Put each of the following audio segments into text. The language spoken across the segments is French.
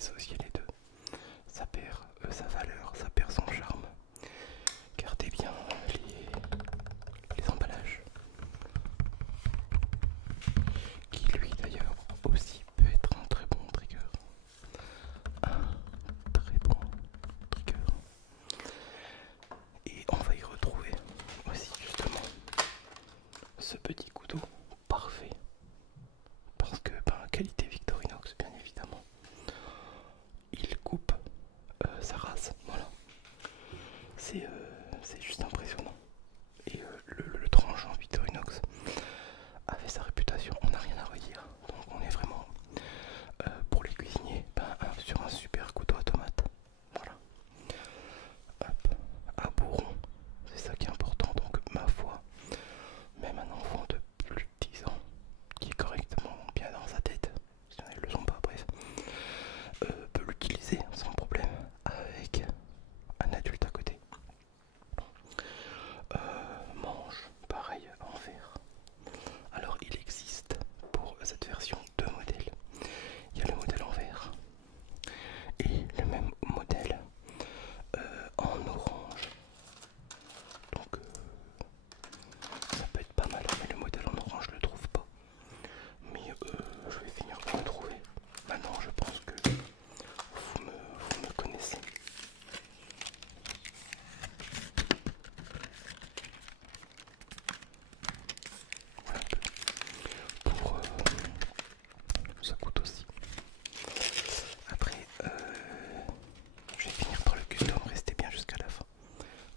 dissocier les deux. Ça perd sa valeur, ça perd son charme. Gardez bien les emballages, qui lui d'ailleurs aussi peut être un très bon trigger. Un très bon trigger. Et on va y retrouver aussi justement ce petit couteau parfait. Parce que, qualité Victorinox bien évidemment. Il coupe sa race, voilà. C'est juste impressionnant. Et le tranchant Victorinox avait sa réputation, on n'a rien à redire. Donc on est vraiment pour les cuisiniers sur un super couteau à tomate. Voilà. Hop, à bourron, c'est ça qui est important. Donc ma foi, même un enfant de plus de 10 ans qui est correctement bien dans sa tête, si on ne le sont pas, bref, peut l'utiliser sans problème avec un adulte à côté. Manche, pareil, en verre. Alors il existe pour cette version deux modèles. Il y a le modèle en verre et le même modèle en orange. Donc ça peut être pas mal, mais le modèle en orange je le trouve pas. Mais je vais finir par le trouver. Maintenant je pense que vous me connaissez. Voilà pour ça coûte aussi. Après je vais finir par le custom, restez bien jusqu'à la fin.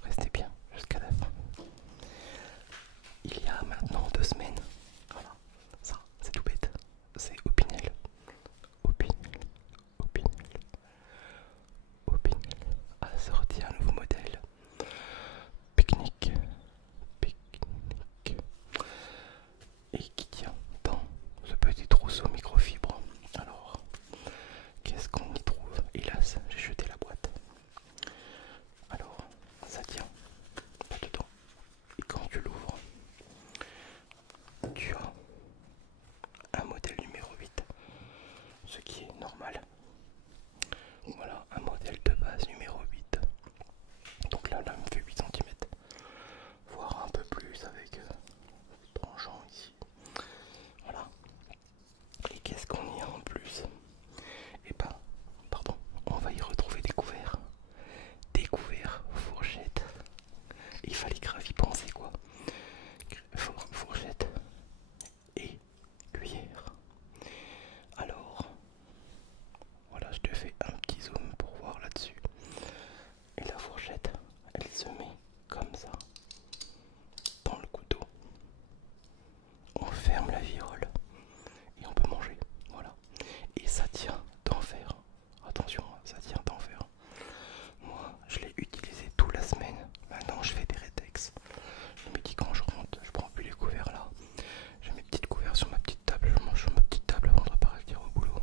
Restez bien jusqu'à la fin. Il y a maintenant 2 semaines, voilà, ça c'est tout bête, c'est Opinel. Opinel, Opinel, Opinel a sorti un nouveau modèle. Pique-nique, pique-nique. Et qui tient dans ce petit trousseau microfibre. Alors, qu'est-ce qu'on y trouve? Hélas, j'ai jeté la boîte. Alors, ça tient pas dedans. Et quand tu l'ouvres, tu as un modèle numéro 8, ce qui est normal. Voilà, un modèle de base numéro 8. Donc là, il me fait 8 cm, voire un peu plus avec tranchant ici. Voilà. Et qu'est-ce qu'on y a en plus? Et pardon, on va y retrouver des couverts. Des couverts, fourchettes. Il fallait grave y penser quoi. Fourchette et cuillère. Alors, voilà, je te fais un petit zoom pour voir là-dessus. Et la fourchette, elle se met comme ça dans le couteau. On ferme la virole et on peut manger. Voilà. Et ça tient d'enfer. Attention, ça tient d'enfer. Moi, je l'ai utilisé toute la semaine. Maintenant, je fais des rétex. Je me dis quand je rentre, je prends plus les couverts là. J'ai mes petites couverts sur ma petite table. Je mange sur ma petite table avant de repartir au boulot.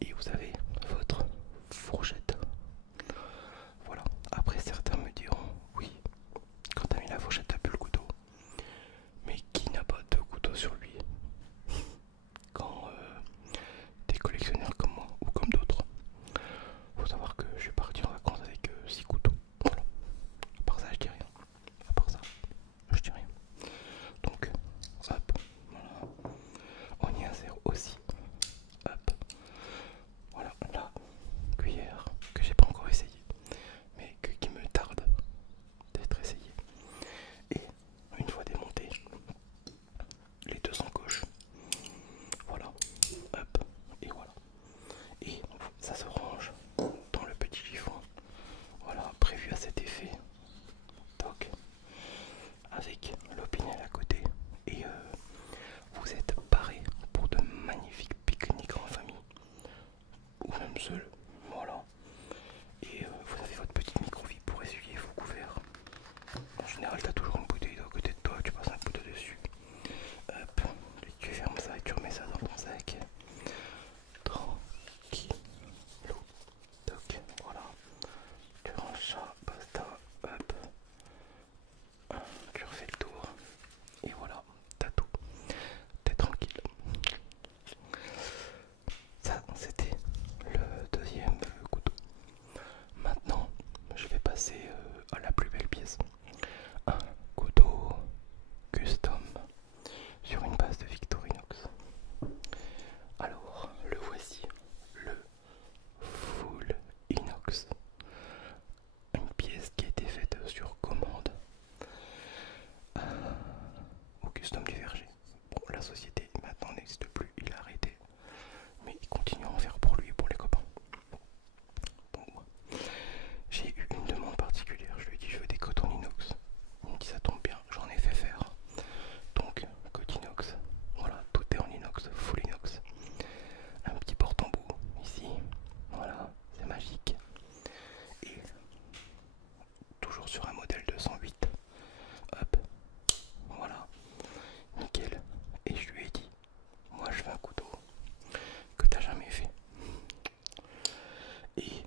Et vous avez votre fourchette. Voilà. Après, certains me diront oui, quand t'as mis la fourchette, t'as plus le couteau. Mais qui n'a pas de couteau sur lui? Quand t'es collectionneur comme moi ou comme d'autres. Faut savoir que je suis parti en vacances avec 6 couteaux. Voilà. À part ça, je dis rien. À part ça, je dis rien. Donc, hop, voilà. On y insère aussi. Hop. Voilà, la cuillère que j'ai pas encore essayé, mais qui me tarde d'être essayé. Et une fois démonté, les deux encoches. Voilà, hop, et voilà. Et ça se range dans le petit chiffon. Voilà, prévu à cet effet. Toc. Avec l'opinel à côté. Et vous êtes paré pour de magnifiques pique-niques en famille. Ou même seul. Voilà. Et vous avez votre petite micro-vie pour essuyer vos couverts. En général, tu as toujours une bouteille à côté de toi, tu passes un couteau dessus. Hop, tu fermes ça et tu remets ça dans ton sac. Tranquille. Toc, voilà. Tu ranges ça, basta, hop. Tu refais le tour. Et voilà, t'as tout. T'es tranquille. Ça, c'était le et